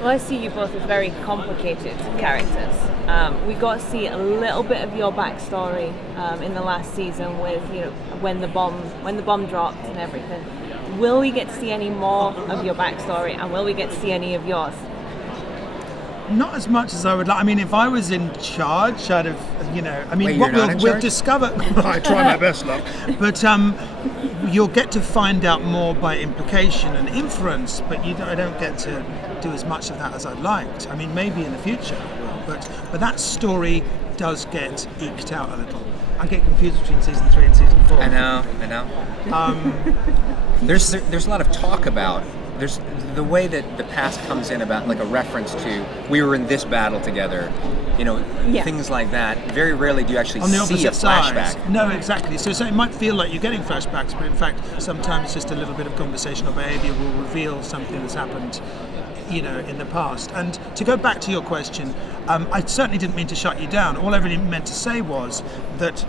Well, I see you both as very complicated characters. We got to see a little bit of your backstory in the last season with, when the bomb dropped and everything. Will we get to see any more of your backstory, and will we get to see any of yours? Not as much as I would like. I mean, if I was in charge, I'd have, Wait, what you're not we'll discover. I try my best, love. But you'll get to find out more by implication and inference. But I don't get to do as much of that as I'd liked. I mean, maybe in the future I will. But that story does get eked out a little. I get confused between season 3 and season 4. I know. There's a lot of talk about. There's the way that the past comes in about like a reference to we were in this battle together, things like that. Very rarely do you actually on the see a opposite side. flashback. No, exactly. So it might feel like you're getting flashbacks, but in fact, sometimes just a little bit of conversational behaviour will reveal something that's happened, in the past. And to go back to your question, I certainly didn't mean to shut you down. All I really meant to say was that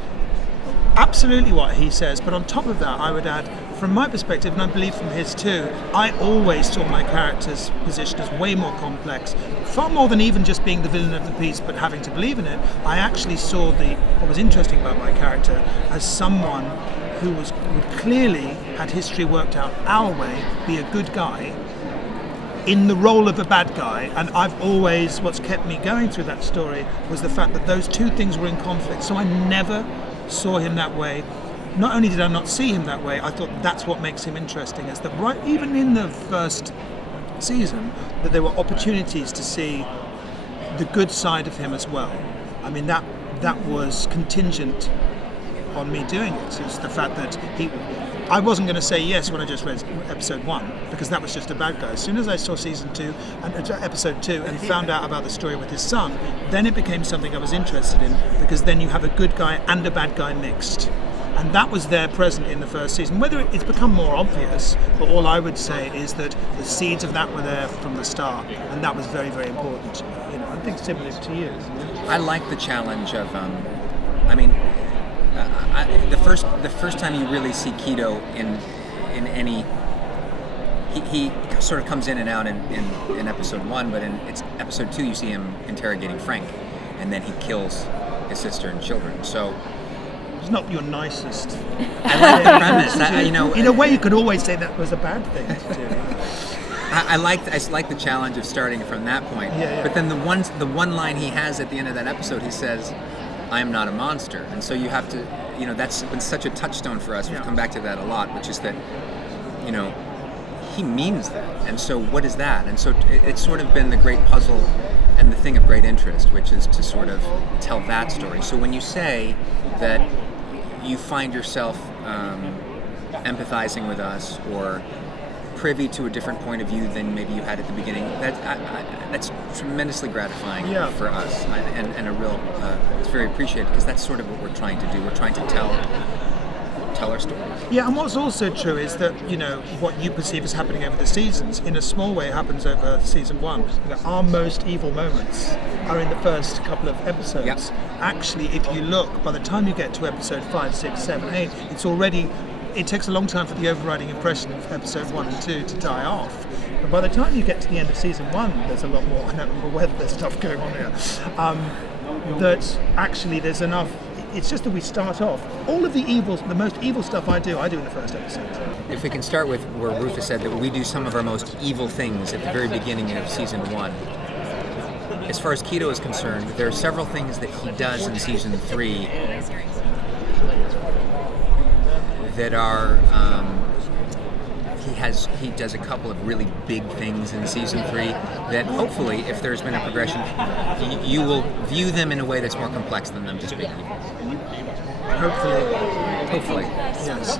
absolutely what he says, but on top of that, I would add, from my perspective, and I believe from his too, I always saw my character's position as way more complex, far more than even just being the villain of the piece, but having to believe in it. I actually saw what was interesting about my character as someone who would clearly had history worked out our way, be a good guy, in the role of a bad guy. And what's kept me going through that story was the fact that those two things were in conflict. So I never saw him that way. Not only did I not see him that way, I thought that's what makes him interesting, is that even in the first season, that there were opportunities to see the good side of him as well. I mean, that was contingent on me doing it. It's the fact that I wasn't going to say yes when I just read episode 1, because that was just a bad guy. As soon as I saw season 2 and episode 2 and found out about the story with his son, then it became something I was interested in, because then you have a good guy and a bad guy mixed. And that was there present in the first season. Whether it's become more obvious, but all I would say is that the seeds of that were there from the start, and that was very, very important. I think similar to you. I like the challenge of, the first time you really see Keto in any, he sort of comes in and out in episode 1, but in episode 2 you see him interrogating Frank, and then he kills his sister and children. So it's not your nicest. I like the premise. In a way, you could always say that was a bad thing to do. I like the challenge of starting from that point. Yeah. But then the one line he has at the end of that episode, he says, "I am not a monster," and so you have to, that's been such a touchstone for us. We've come back to that a lot, which is that, he means that. And so what is that? And so it's sort of been the great puzzle and the thing of great interest, which is to sort of tell that story. So when you say that you find yourself empathizing with us or privy to a different point of view than maybe you had at the beginning, that's tremendously gratifying for us, and a real, it's very appreciated, because that's sort of what we're trying to do. We're trying to tell our stories. Yeah, and what's also true is that, what you perceive as happening over the seasons, in a small way happens over season 1. Our most evil moments are in the first couple of episodes. Yep. Actually, if you look, by the time you get to episode 5, 6, 7, 8, it takes a long time for the overriding impression of episode 1 and 2 to die off. But by the time you get to the end of season 1, there's a lot more. I don't remember whether there's stuff going on here. That actually there's enough. It's just that we start off. All of the most evil stuff I do in the first episode. If we can start with where Rufus said that we do some of our most evil things at the very beginning of season 1. As far as Keto is concerned, there are several things that he does in season 3 that are, he does a couple of really big things in season 3 that hopefully, if there's been a progression, you will view them in a way that's more complex than them just being evil. Hopefully. Hopefully. Yes.